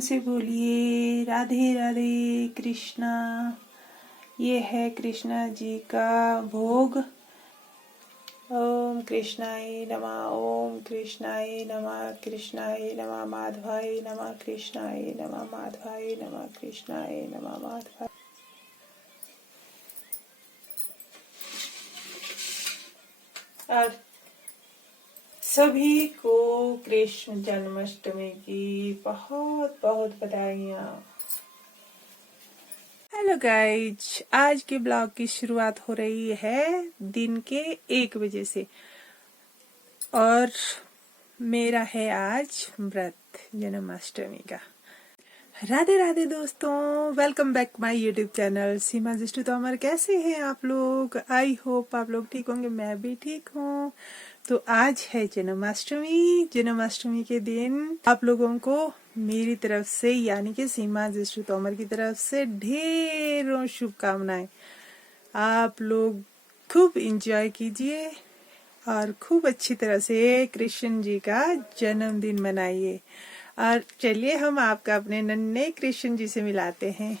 से बोलिए राधे राधे कृष्णा। ये है कृष्णा जी का भोग। ओम कृष्णाय नमः, ओम कृष्णाय नमः, कृष्णाय नमः, माधवाय नमः, कृष्णाय नमः, माधवाय नमः, कृष्णाय नमः, माधवाय। और सभी को कृष्ण जन्माष्टमी की बहुत बहुत बधाइयाँ। हेलो गाइज, आज के ब्लॉग की शुरुआत हो रही है दिन के 1 बजे से और मेरा है आज व्रत जन्माष्टमी का। राधे राधे दोस्तों, welcome back my YouTube channel Seema Jishtu Tomar. कैसे हैं आप लोग? आई होप आप लोग ठीक होंगे, मैं भी ठीक हूँ। तो आज है जन्माष्टमी। जन्माष्टमी के दिन आप लोगों को मेरी तरफ से यानी कि सीमा जिष्टू तोमर की तरफ से ढेरों शुभकामनाएं। आप लोग खूब एंजॉय कीजिए और खूब अच्छी तरह से कृष्ण जी का जन्मदिन मनाइए। और चलिए हम आपका अपने नन्हे कृष्ण जी से मिलाते हैं।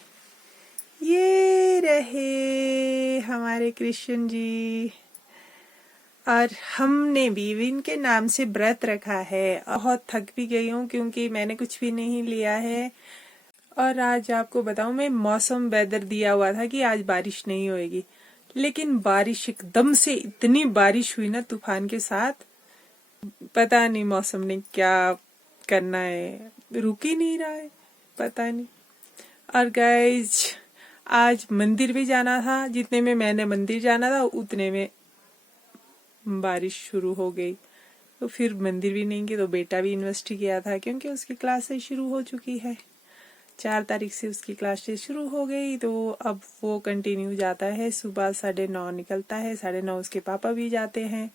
ये रहे हमारे कृष्ण जी। और हमने भी इनके नाम से व्रत रखा है। बहुत थक भी गई हूँ क्योंकि मैंने कुछ भी नहीं लिया है। और आज आपको बताऊं, मैं मौसम वेदर दिया हुआ था कि आज बारिश नहीं होएगी, लेकिन बारिश एकदम से इतनी बारिश हुई ना तूफान के साथ, पता नहीं मौसम ने क्या करना है, रुक ही नहीं रहा है, पता नहीं। और गाइज आज मंदिर भी जाना था, जितने में मैंने मंदिर जाना था उतने में बारिश शुरू हो गई। तो फिर मंदिर भी नहीं गए। तो बेटा भी यूनिवर्सिटी गया था क्योंकि उसकी क्लासेस शुरू हो चुकी है। 4 तारीख से उसकी क्लासेस शुरू हो गई, तो अब वो कंटिन्यू जाता है। सुबह 9:30 निकलता है, 9:30 उसके पापा भी जाते हैं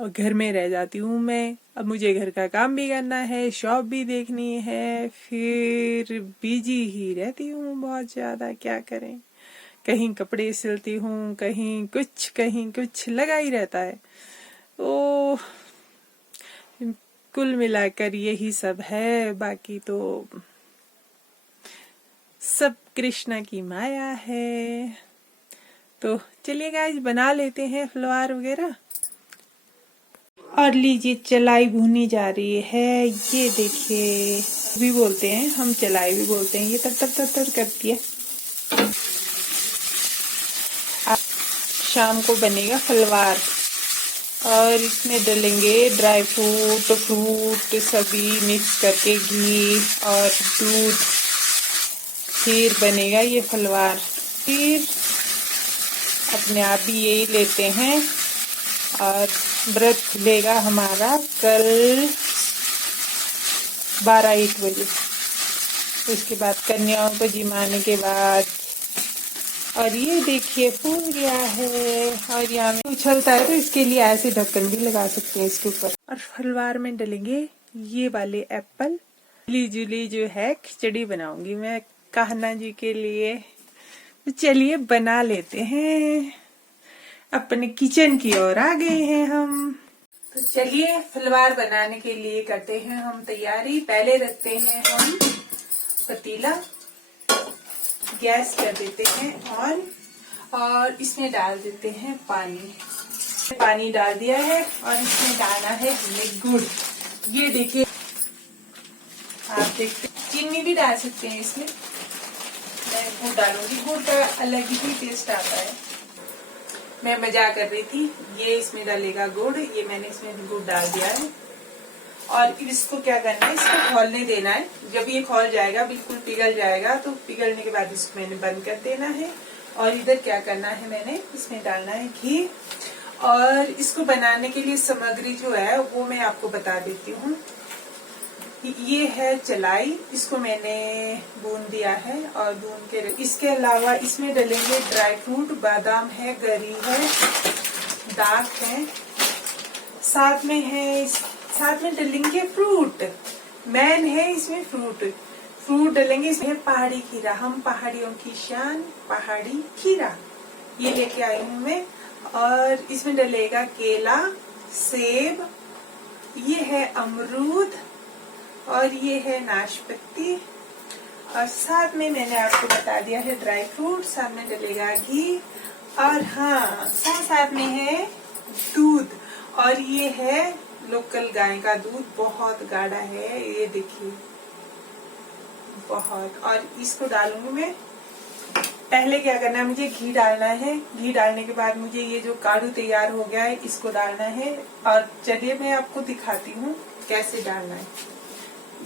और घर में रह जाती हूँ मैं। अब मुझे घर का काम भी करना है, शॉप भी देखनी है, फिर बिजी ही रहती हूँ बहुत ज्यादा। क्या करें, कहीं कपड़े सिलती हूँ, कहीं कुछ लगा ही रहता है। तो कुल मिलाकर यही सब है। बाकी तो सब कृष्णा की माया है। तो चलिए गाइस बना लेते हैं फलवार वगैरह। और लीजिए चलाई भुनी जा रही है। ये देखिए, भी बोलते हैं हम, चलाई भी बोलते हैं। ये तर तर तर तर करती है। शाम को बनेगा फलवार और इसमें डालेंगे ड्राई फ्रूट सभी मिक्स करके, घी और दूध, फिर बनेगा ये फलवार। फिर अपने आप भी यही लेते हैं और व्रत खुलेगा हमारा कल 12-1 बजे। उसके बाद कन्याओं को जिमाने के बाद। और ये देखिए फूल गया है और यहाँ में उछलता है, तो इसके लिए ऐसे ढक्कन भी लगा सकते हैं इसके ऊपर। और फलवार में डलेंगे ये वाले एप्पल। जुली जो है खिचड़ी बनाऊंगी मैं कान्हा जी के लिए। तो चलिए बना लेते हैं। अपने किचन की ओर आ गए हैं हम। तो चलिए फलवार बनाने के लिए करते हैं हम तैयारी। पहले रखते हैं हम पतीला, गैस कर देते हैं ऑन और इसमें डाल देते हैं पानी डाल दिया है और इसमें डालना है गुड़। ये देखिए, आप देखते चीनी भी डाल सकते हैं इसमें। मैं गुड़ डालूंगी, गुड़ का अलग ही टेस्ट आता है। मैं मजाक कर रही थी। ये इसमें डालेगा गुड़, ये मैंने इसमें गुड़ डाल दिया है। और इसको क्या करना है, इसको खौलने देना है। जब ये खौल जाएगा, बिल्कुल पिघल जाएगा, तो पिघलने के बाद इसको मैंने बंद कर देना है। और इधर क्या करना है, मैंने इसमें डालना है घी। और इसको बनाने के लिए सामग्री जो है वो मैं आपको बता देती हूँ। ये है चलाई, इसको मैंने भून दिया है और भून के इसके अलावा इसमें डालेंगे ड्राई फ्रूट, बादाम है, गरी है, दाख है, साथ में डालेंगे फ्रूट। मैन है इसमें फ्रूट डालेंगे। इसमें पहाड़ी खीरा, हम पहाड़ियों की शान पहाड़ी खीरा, ये लेके आई हूँ मैं। और इसमें डलेगा केला, सेब, ये है अमरूद और ये है नाशपाती, और साथ में मैंने आपको बता दिया है ड्राई फ्रूट, साथ में डलेगा घी, और हाँ साथ में है दूध, और ये है लोकल गाय का दूध, बहुत गाढ़ा है ये देखिए बहुत। और इसको डालूंगी मैं। पहले क्या करना है, मुझे घी डालना है, घी डालने के बाद मुझे ये जो काढ़ू तैयार हो गया है इसको डालना है, और चलिए मैं आपको दिखाती हूँ कैसे डालना है।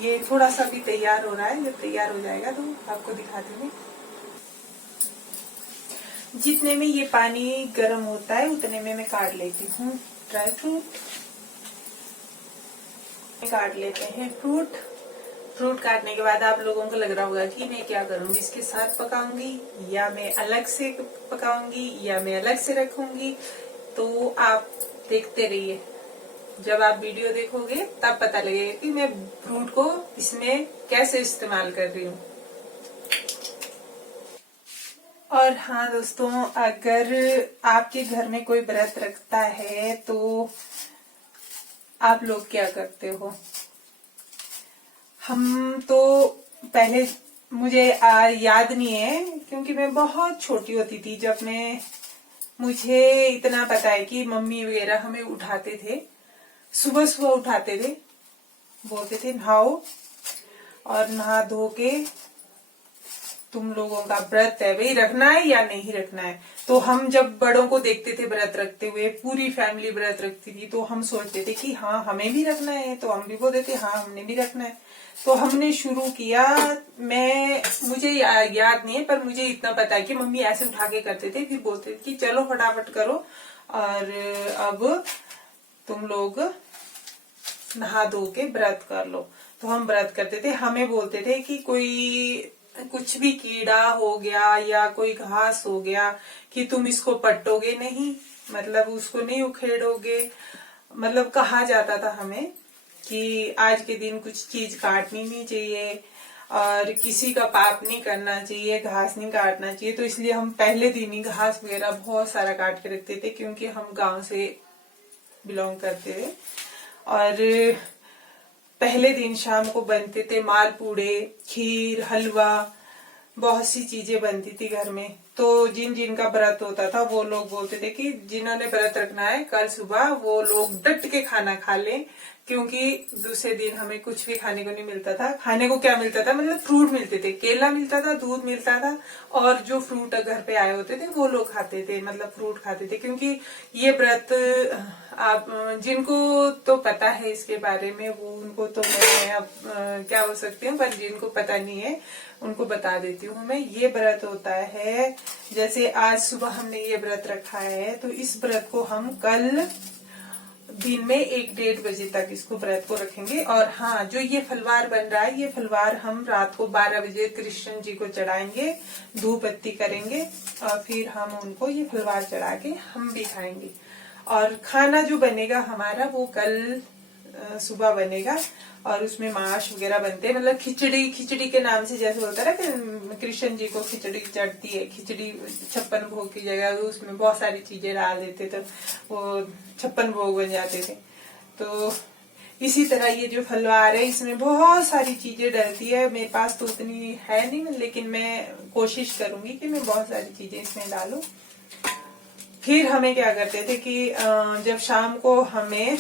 ये थोड़ा सा भी तैयार हो रहा है, जब तैयार हो जाएगा तो आपको दिखाती हूँ। जितने में ये पानी गर्म होता है उतने में मैं काट लेती हूँ ड्राई फ्रूट। काट लेते हैं फ्रूट काटने के बाद आप लोगों को लग रहा होगा कि मैं क्या करूंगी, इसके साथ पकाऊंगी या मैं अलग से पकाऊंगी या मैं अलग से रखूंगी, तो आप देखते रहिए। जब आप वीडियो देखोगे तब पता लगेगा कि मैं फ्रूट को इसमें कैसे इस्तेमाल कर रही हूँ। और हाँ दोस्तों, अगर आपके घर में कोई व्रत रखता है तो आप लोग क्या करते हो? हम तो पहले, मुझे याद नहीं है क्योंकि मैं बहुत छोटी होती थी जब मुझे इतना पता है कि मम्मी वगैरह हमें उठाते थे, सुबह सुबह उठाते थे, बोलते थे नहाओ और नहा धो के तुम लोगों का व्रत है भाई, रखना है या नहीं रखना है। तो हम जब बड़ों को देखते थे व्रत रखते हुए, पूरी फैमिली व्रत रखती थी, तो हम सोचते थे कि हाँ हमें भी रखना है, तो हम भी बोलते थे हाँ हमने भी रखना है। तो हमने शुरू किया। मुझे याद नहीं है, पर मुझे इतना पता है कि मम्मी ऐसे उठा के करते थे, फिर बोलते थे कि चलो फटाफट करो और अब तुम लोग नहा धो के व्रत कर लो। तो हम व्रत करते थे। हमें बोलते थे कि कोई कुछ भी कीड़ा हो गया या कोई घास हो गया कि तुम इसको पटोगे नहीं, मतलब उसको नहीं उखेड़ोगे। मतलब कहा जाता था हमें कि आज के दिन कुछ चीज काटनी नहीं चाहिए और किसी का पाप नहीं करना चाहिए, घास नहीं काटना चाहिए। तो इसलिए हम पहले दिन ही घास वगैरह बहुत सारा काट के रखते थे, क्योंकि हम गांव से बिलोंग करते थे। और पहले दिन शाम को बनते थे मालपूड़े, खीर, हलवा, बहुत सी चीजें बनती थी घर में। तो जिन का व्रत होता था वो लोग बोलते थे कि जिन्होंने व्रत रखना है कल सुबह वो लोग डट के खाना खा लें, क्योंकि दूसरे दिन हमें कुछ भी खाने को नहीं मिलता था। खाने को क्या मिलता था, मतलब फ्रूट मिलते थे, केला मिलता था, दूध मिलता था, और जो फ्रूट घर पे आए होते थे वो लोग खाते थे, मतलब फ्रूट खाते थे। क्योंकि ये व्रत आप जिनको तो पता है इसके बारे में, वो उनको तो मैं अब क्या बोल सकती हूँ, पर जिनको पता नहीं है उनको बता देती हूँ मैं। ये व्रत होता है, जैसे आज सुबह हमने ये व्रत रखा है, तो इस व्रत को हम कल दिन में 1-1:30 बजे तक इसको व्रत को रखेंगे। और हाँ, जो ये फलवार बन रहा है, ये फलवार हम रात को 12 बजे कृष्ण जी को चढ़ाएंगे, धूप बत्ती करेंगे और फिर हम उनको ये फलवार चढ़ा के हम भी खाएंगे। और खाना जो बनेगा हमारा वो कल सुबह बनेगा, और उसमें मांस वगैरह बनते हैं, मतलब खिचड़ी के नाम से जैसे होता है ना, कृष्ण जी को खिचड़ी चढ़ती है, खिचड़ी 56 भोग की जगह उसमें बहुत सारी चीजें डाल देते, तो वो 56 भोग बन जाते थे। तो इसी तरह ये जो फलवार है इसमें बहुत सारी चीजें डलती है। मेरे पास तो उतनी है नहीं, लेकिन मैं कोशिश करूंगी कि मैं बहुत सारी चीजें इसमें डालूं। फिर हमें क्या करते थे कि जब शाम को हमें,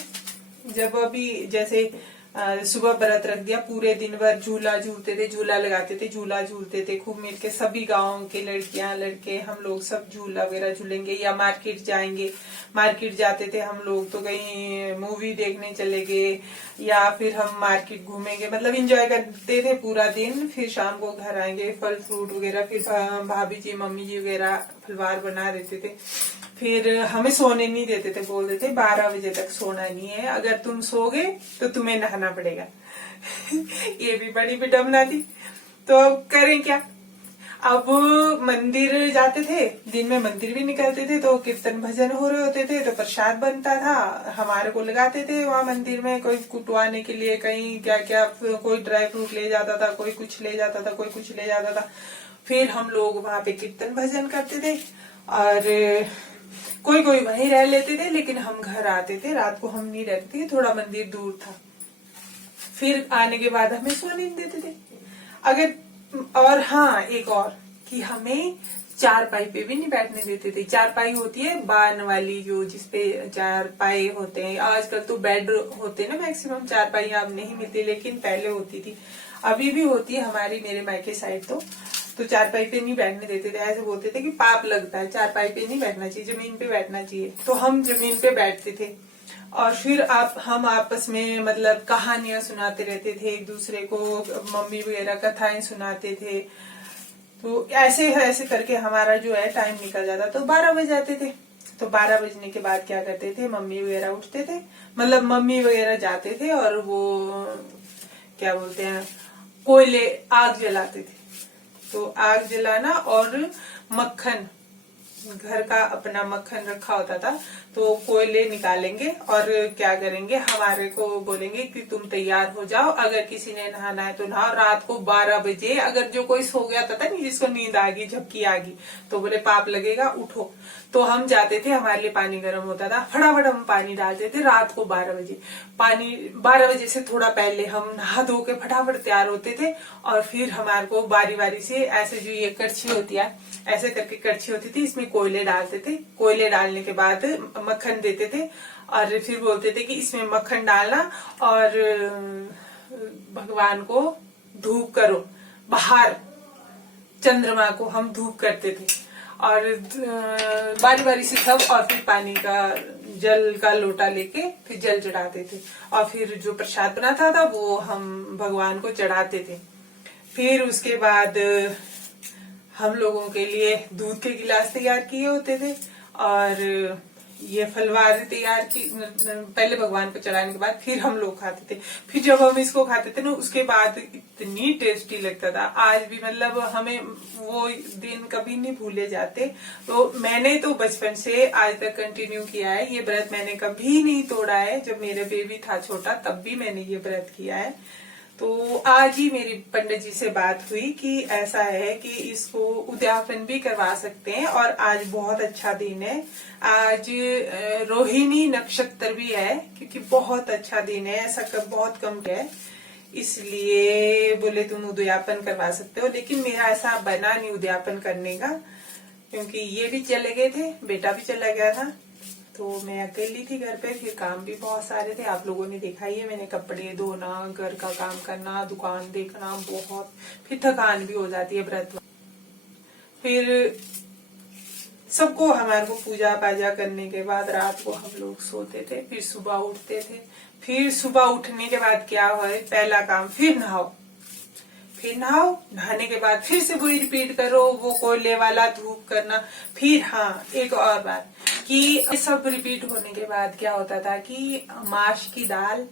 जब अभी जैसे सुबह व्रत रख दिया, पूरे दिन भर झूला झूलते थे, झूला लगाते थे, झूला झूलते थे खूब मिलके, सभी गांव के लड़कियां लड़के हम लोग सब झूला वगैरह झूलेंगे, या मार्केट जाएंगे। मार्केट जाते थे हम लोग तो कहीं मूवी देखने चले गए, या फिर हम मार्केट घूमेंगे, मतलब एंजॉय करते थे पूरा दिन। फिर शाम को घर आएंगे, फल फ्रूट वगैरह, फिर भाभी जी मम्मी जी वगैरह फलवार बना देते थे। फिर हमें सोने नहीं देते थे, बोलते थे 12 बजे तक सोना नहीं है, अगर तुम सोगे तो तुम्हें नहाना पड़ेगा। ये भी बड़ी विडम्बना थी। तो अब करें क्या, अब मंदिर जाते थे, दिन में मंदिर भी निकलते थे, तो कीर्तन भजन हो रहे होते थे, तो प्रसाद बनता था, हमारे को लगाते थे वहां मंदिर में, कोई कुटवाने के लिए कहीं क्या क्या, कोई ड्राई फ्रूट ले जाता था, कोई कुछ ले जाता था, कोई कुछ ले जाता था। फिर हम लोग वहां पे कीर्तन भजन करते थे, और कोई कोई वहीं रह लेते थे, लेकिन हम घर आते थे। रात को हम नहीं रहते थे, थोड़ा मंदिर दूर था। फिर आने के बाद हमें सोने नहीं देते थे। अगर और हाँ एक और कि हमें चारपाई पे भी नहीं बैठने देते थे। चारपाई होती है बान वाली, जो जिसपे चारपाई होते हैं। आजकल तो बेड होते हैं ना मैक्सिमम, चारपाई अब नहीं मिलती, लेकिन पहले होती थी, अभी भी होती है हमारी मेरे मायके साइड। तो चारपाई पे नहीं बैठने देते थे, ऐसे बोलते थे कि पाप लगता है, चारपाई पे नहीं बैठना चाहिए, जमीन पे बैठना चाहिए। तो हम जमीन पे बैठते थे और फिर हम आपस में मतलब कहानियां सुनाते रहते थे एक दूसरे को, मम्मी वगैरह कथाएं सुनाते थे। तो ऐसे ऐसे करके हमारा जो है टाइम निकल जाता। तो 12 बज जाते थे। तो 12 बजने के बाद क्या करते थे, मम्मी वगैरह उठते थे, मतलब मम्मी वगैरह जाते थे और वो क्या बोलते हैं, कोयले, आग जलाते थे। तो आग जलाना और मक्खन, घर का अपना मक्खन रखा होता था, तो कोयले निकालेंगे और क्या करेंगे, हमारे को बोलेंगे कि तुम तैयार हो जाओ, अगर किसी ने नहाना है तो नहाओ। रात को 12 बजे अगर जो कोई सो गया था नहीं, जिसको नींद आ गई, झपकी आ गई, तो बोले पाप लगेगा, उठो। तो हम जाते थे, हमारे लिए पानी गर्म होता था, फटाफट हम पानी डालते थे। रात को 12 बजे पानी, 12 बजे से थोड़ा पहले हम नहा धो के फटाफट तैयार होते थे और फिर हमारे को बारी बारी से ऐसे, जो ये कड़छी होती है, ऐसे करके कड़छी होती थी, इसमें कोयले डालते थे। कोयले डालने के बाद मक्खन देते थे और फिर बोलते थे कि इसमें मक्खन डालना और भगवान को धूप करो, बाहर चंद्रमा को हम धूप करते थे और बारी बारी से सब, और फिर पानी का जल का लोटा लेके फिर जल चढ़ाते थे और फिर जो प्रसाद बना था वो हम भगवान को चढ़ाते थे। फिर उसके बाद हम लोगों के लिए दूध के गिलास तैयार किए होते थे और ये फलवार तैयार की, पहले भगवान को चढ़ाने के बाद फिर हम लोग खाते थे। फिर जब हम इसको खाते थे ना, उसके बाद इतनी टेस्टी लगता था, आज भी मतलब हमें वो दिन कभी नहीं भूले जाते। तो मैंने तो बचपन से आज तक कंटिन्यू किया है, ये व्रत मैंने कभी नहीं तोड़ा है। जब मेरा बेबी था छोटा तब भी मैंने ये व्रत किया है। तो आज ही मेरी पंडित जी से बात हुई कि ऐसा है कि इसको उद्यापन भी करवा सकते हैं और आज बहुत अच्छा दिन है। आज रोहिणी नक्षत्र भी है, क्योंकि बहुत अच्छा दिन है, ऐसा बहुत कम है, इसलिए बोले तुम उद्यापन करवा सकते हो। लेकिन मेरा ऐसा बना नहीं उद्यापन करने का, क्योंकि ये भी चले गए थे, बेटा भी चला गया था, तो मैं अकेली थी घर पे, फिर काम भी बहुत सारे थे। आप लोगों ने देखा ही है, मैंने कपड़े धोना, घर का काम करना, दुकान देखना, बहुत, फिर थकान भी हो जाती है व्रत। फिर सबको हमारे को पूजा पाजा करने के बाद रात को हम लोग सोते थे, फिर सुबह उठते थे। फिर सुबह उठने के बाद क्या हुआ, पहला काम फिर नहाओ, फिर नहाओ, नहाने के बाद फिर से वही रिपीट करो, वो कोयले वाला धूप करना। फिर हाँ एक और बात कि सब रिपीट होने के बाद क्या होता था कि माश की दाल,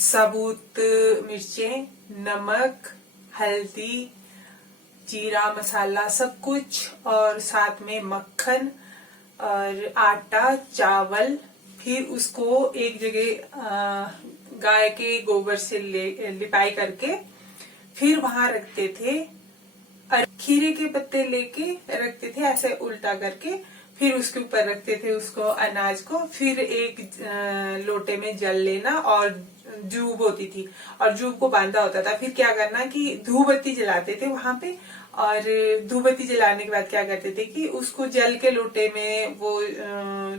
साबुत मिर्चें, नमक, हल्दी, जीरा मसाला, सब कुछ, और साथ में मक्खन और आटा, चावल, फिर उसको एक जगह गाय के गोबर से लिपाई करके फिर वहां रखते थे। और खीरे के पत्ते लेके रखते थे ऐसे उल्टा करके, फिर उसके ऊपर रखते थे उसको, अनाज को। फिर एक लोटे में जल लेना और जूब होती थी और जूब को बांधा होता था। फिर क्या करना कि धूप बत्ती जलाते थे वहां पे, और धूप बत्ती जलाने के बाद क्या करते थे कि उसको जल के लोटे में वो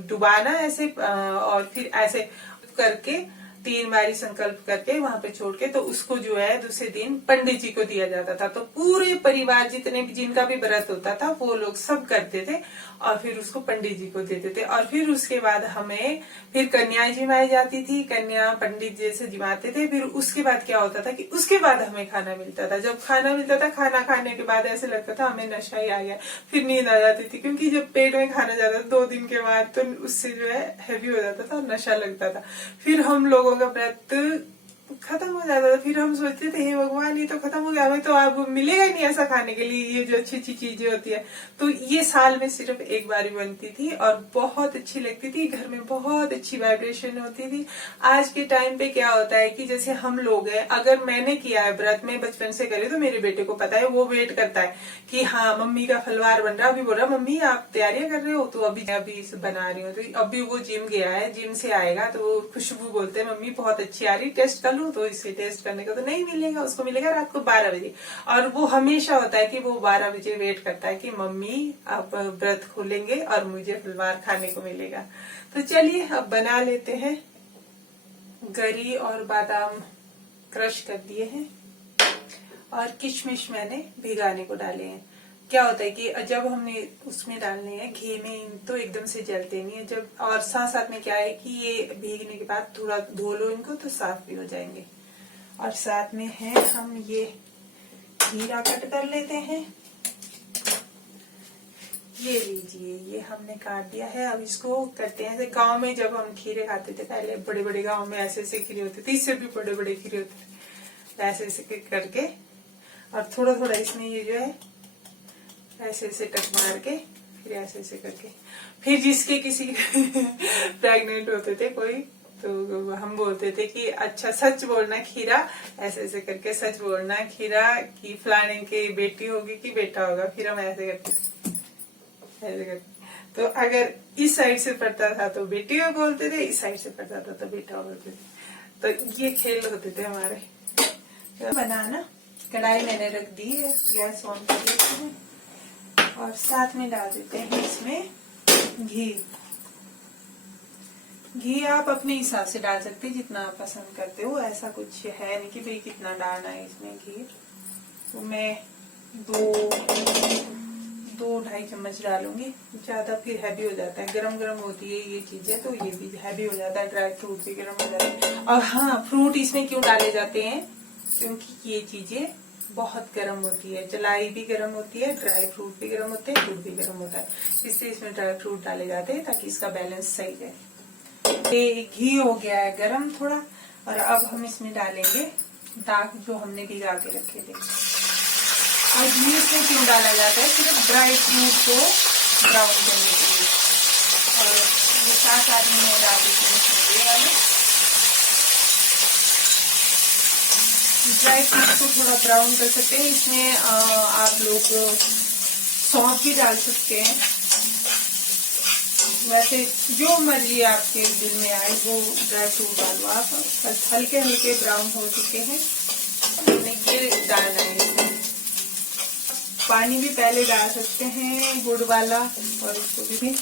डुबाना ऐसे, और फिर ऐसे करके 3 बारी संकल्प करके वहां पे छोड़ के, तो उसको जो है दूसरे दिन पंडित जी को दिया जाता था। तो पूरे परिवार जितने भी जिनका भी व्रत होता था वो लोग सब करते थे और फिर उसको पंडित जी को देते थे। और फिर उसके बाद हमें फिर कन्या जिमाई जाती थी, कन्या पंडित जी से जिमाते थे। फिर उसके बाद क्या होता था कि उसके बाद हमें खाना मिलता था। जब खाना मिलता था, खाना खाने के बाद ऐसे लगता था हमें नशा ही आ गया, फिर नींद आ जाती थी, क्योंकि जब पेट में खाना जाता था 2 दिन के बाद, तो उससे जो है हैवी हो जाता था और नशा लगता था। फिर हम लोगों का व्रत खत्म हो जाता था। फिर हम सोचते थे हे भगवान, ये तो खत्म हो गया, हमें तो अब मिलेगा ही नहीं ऐसा खाने के लिए, ये जो अच्छी अच्छी चीजें होती है। तो ये साल में सिर्फ एक बार ही बनती थी और बहुत अच्छी लगती थी, घर में बहुत अच्छी वाइब्रेशन होती थी। आज के टाइम पे क्या होता है कि जैसे हम लोग हैं, अगर मैंने किया है व्रत में बचपन से करे, तो मेरे बेटे को पता है, वो वेट करता है कि हाँ मम्मी का फलवार बन रहा। अभी बोल रहा मम्मी आप तैयारियां कर रहे हो, तो अभी बना रही हूँ। तो अभी वो जिम गया है, जिम से आएगा तो खुशबू बोलते हैं मम्मी बहुत अच्छी आ रही, टेस्ट कर लूं तो इसे टेस्ट करने का तो नहीं मिलेगा, उसको मिलेगा रात को 12 बजे। और वो हमेशा होता है कि वो 12 बजे वेट करता है कि मम्मी अब व्रत खोलेंगे और मुझे फलवार खाने को मिलेगा। तो चलिए अब बना लेते हैं। गरी और बादाम क्रश कर दिए हैं और किशमिश मैंने भिगाने को डाले हैं। क्या होता है कि जब हमने उसमें डालने हैं घी में तो एकदम से जलते नहीं है, जब और साथ साथ में क्या है कि ये भीगने के बाद थोड़ा धो लो इनको तो साफ भी हो जाएंगे। और साथ में है हम ये खीरा कट कर लेते हैं। ये लीजिए, ये हमने काट दिया है। अब इसको करते हैं, गांव में जब हम खीरे खाते थे पहले, बड़े बड़े गांव में ऐसे ऐसे खीरे होते थे, इससे भी बड़े बड़े खीरे होते थे, ऐसे ऐसे करके और थोड़ा थोड़ा इसमें ये जो है ऐसे ऐसे टक मार के फिर ऐसे ऐसे करके, फिर जिसके किसी प्रेग्नेंट होते थे कोई तो हम बोलते थे कि अच्छा सच बोलना खीरा, ऐसे ऐसे करके सच बोलना खीरा कि फलाने की बेटी होगी कि बेटा होगा। फिर हम ऐसे करते ऐसे करते, तो अगर इस साइड से पड़ता था तो बेटी को बोलते थे, इस साइड से पड़ता था तो बेटा बोलते थे। तो ये खेल होते थे हमारे। तो बनाना कढ़ाई मैंने रख दी है, गैस ऑन कर देते हैं और साथ में डाल देते हैं इसमें घी। घी आप अपने हिसाब से डाल सकते हैं जितना आप पसंद करते हो, ऐसा कुछ है नहीं कि भाई कितना डालना है इसमें घी। तो मैं 2-2.5 चम्मच डालूंगी, ज्यादा फिर हैवी हो जाता है। गरम गरम होती है ये चीजें तो ये भी हैवी हो जाता है, ड्राई फ्रूट भी गरम हो जाता है। और हाँ, फ्रूट इसमें क्यों डाले जाते हैं, क्योंकि ये चीजें बहुत गर्म होती है, जलाई भी गर्म होती है, ड्राई फ्रूट भी गर्म होते हैं, दूध भी गर्म होता है, इसलिए इसमें ड्राई फ्रूट डाले जाते हैं ताकि इसका बैलेंस सही रहे। ये घी हो गया है गरम थोड़ा, और अब हम इसमें डालेंगे दाग जो हमने भिगा के रखे थे। और घी इसमें क्यों डाला जाता है, सिर्फ ड्राई फ्रूट को ब्राउन करने के लिए। और ये साथ आदमी में डाल देते हैं इसमें ये वाले ड्राई फ्रूट को थोड़ा ब्राउन कर सकते हैं। इसमें आप लोग सौंफ भी डाल सकते हैं, वैसे जो मर्जी आपके दिल में आए वो ड्राई फ्रूट डालो आप। बस हल्के हल्के ब्राउन हो चुके हैं, ये डालना है इसमें। पानी भी पहले डाल सकते हैं गुड़ वाला, और इसको भी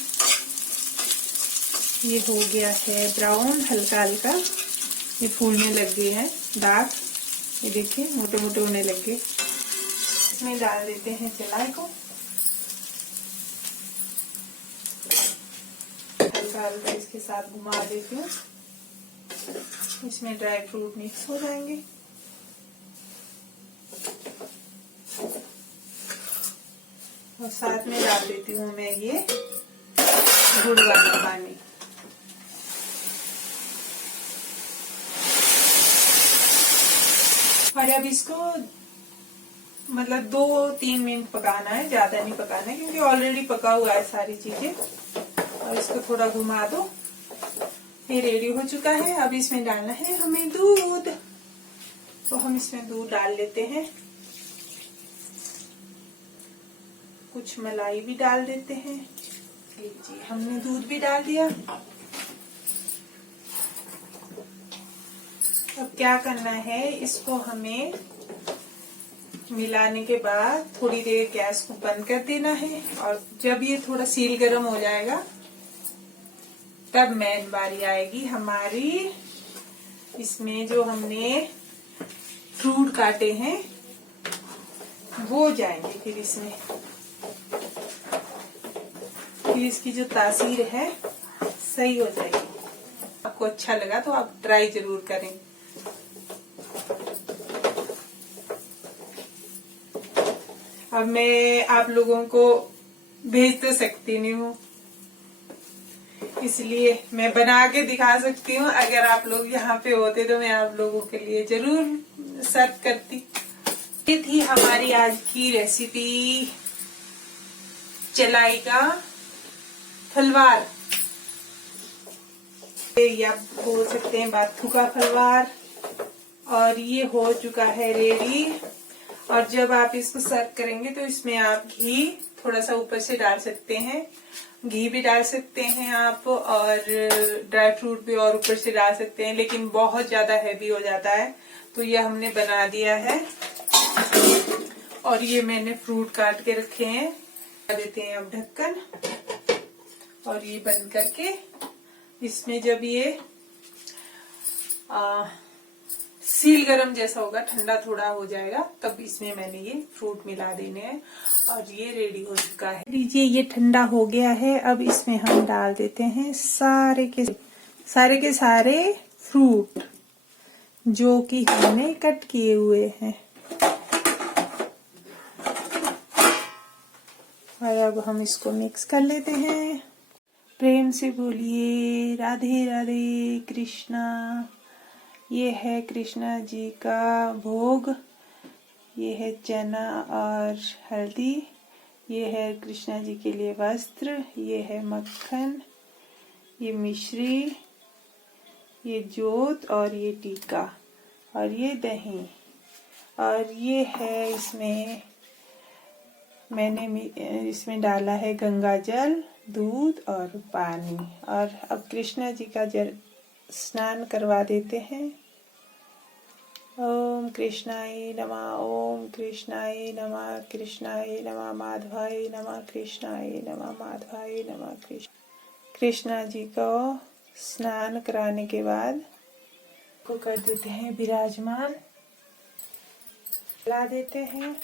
ये हो गया है ब्राउन हल्का हल्का, ये फूलने लग गए हैं दाग, ये देखिए मोटे मोटे होने लग गए। इसमें डाल देते हैं चलाई को, हल्का हल्का इसके साथ घुमा देती हूँ, इसमें ड्राई फ्रूट मिक्स हो जाएंगे। और साथ में डाल देती हूँ मैं ये गुड़ वाला पानी। और अब इसको मतलब 2-3 मिनट पकाना है, ज्यादा नहीं पकाना है क्योंकि ऑलरेडी पका हुआ है सारी चीजें। और इसको थोड़ा घुमा दो, ये रेडी हो चुका है। अब इसमें डालना है हमें दूध, तो हम इसमें दूध डाल लेते हैं, कुछ मलाई भी डाल देते हैं। लीजिए हमने दूध भी डाल दिया। अब क्या करना है, इसको हमें मिलाने के बाद थोड़ी देर गैस को बंद कर देना है, और जब ये थोड़ा सील गर्म हो जाएगा तब मेन बारी आएगी हमारी। इसमें जो हमने फ्रूट काटे हैं वो जाएंगे फिर इसमें, फिर इसकी जो तासीर है सही हो जाएगी। आपको अच्छा लगा तो आप ट्राई जरूर करें। अब मैं आप लोगों को भेज तो सकती नहीं हूँ, इसलिए मैं बना के दिखा सकती हूँ। अगर आप लोग यहाँ पे होते तो मैं आप लोगों के लिए जरूर सर्व करती। ये थी हमारी आज की रेसिपी, चलाई का फलवार, या बोल सकते हैं बाथू का फलवार। और ये हो चुका है रेडी। और जब आप इसको सर्व करेंगे तो इसमें आप घी थोड़ा सा ऊपर से डाल सकते हैं, घी भी डाल सकते हैं आप, और ड्राई फ्रूट भी और ऊपर से डाल सकते हैं, लेकिन बहुत ज्यादा हैवी हो जाता है। तो ये हमने बना दिया है। और ये मैंने फ्रूट काट के रखे हैं। देते हैं अब ढक्कन, और ये बंद करके इसमें जब ये सील गरम जैसा होगा, ठंडा थोड़ा हो जाएगा, तब इसमें मैंने ये फ्रूट मिला देने हैं। और ये रेडी हो चुका है। लीजिए, ये ठंडा हो गया है। अब इसमें हम डाल देते हैं सारे के सारे फ्रूट जो कि हमने कट किए हुए हैं। और अब हम इसको मिक्स कर लेते हैं। प्रेम से बोलिए राधे राधे कृष्णा। ये है कृष्णा जी का भोग। ये है चना और हल्दी। ये है कृष्णा जी के लिए वस्त्र। ये है मक्खन, ये मिश्री, ये जोत, और ये टीका, और ये दही, और ये है मैंने इसमें डाला है गंगा जल, दूध और पानी। और अब कृष्णा जी का स्नान करवा देते हैं। ओम कृष्णाय नमः, ओम कृष्णाय नमः, कृष्णाय नमः, माधवाय नमः, कृष्णाय नमः, माधवाय नमः। कृष्णा जी को स्नान कराने के बाद को कर देते हैं विराजमान, ला देते हैं।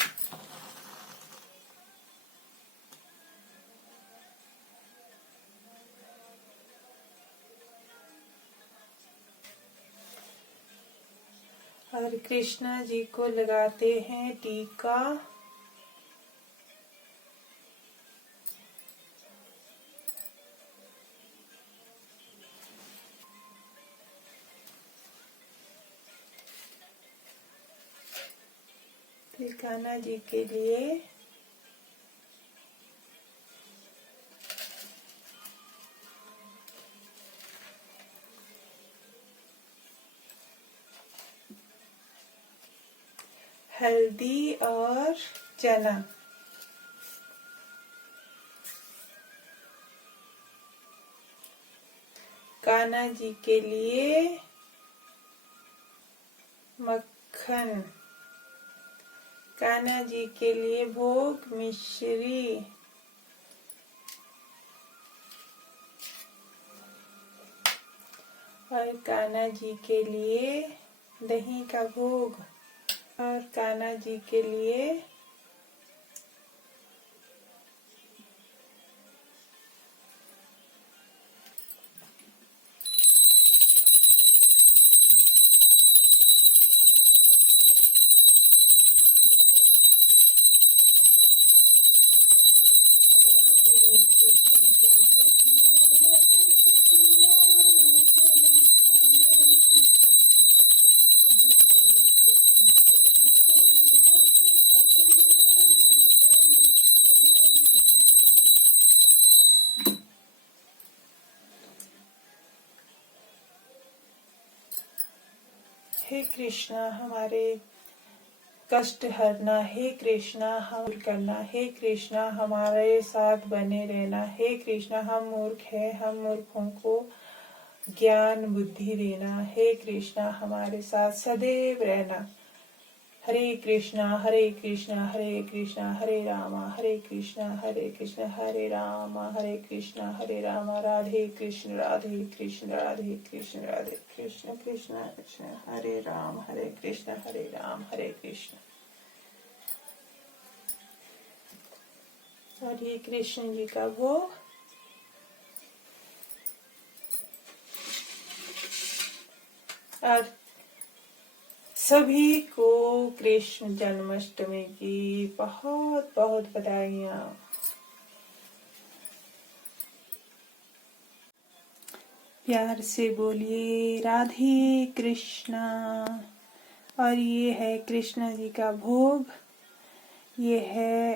और कृष्णा जी को लगाते हैं टीका। फिर कान्हा जी के लिए हल्दी और चना। कान्हा जी के लिए मक्खन। कान्हा जी के लिए भोग मिश्री। और कान्हा जी के लिए दही का भोग। और कान्हा जी के लिए हे कृष्णा हमारे कष्ट हरना, हे कृष्णा हम करना, हे कृष्णा हमारे साथ बने रहना, हे कृष्णा हम मूर्ख हैं, हम मूर्खों को ज्ञान बुद्धि देना, हे कृष्णा हमारे साथ सदैव रहना। हरे कृष्णा हरे कृष्णा हरे कृष्णा हरे रामा हरे कृष्णा हरे रामा हरे कृष्णा राधे कृष्ण राधे कृष्ण राधे कृष्ण राधे कृष्ण कृष्ण कृष्ण हरे राम हरे राम हरे कृष्ण। और ये कृष्ण जी का भोग। और सभी को कृष्ण जन्माष्टमी की बहुत बहुत बधाइयाँ। प्यार से बोलिए राधे कृष्णा। और ये है कृष्णा जी का भोग। ये है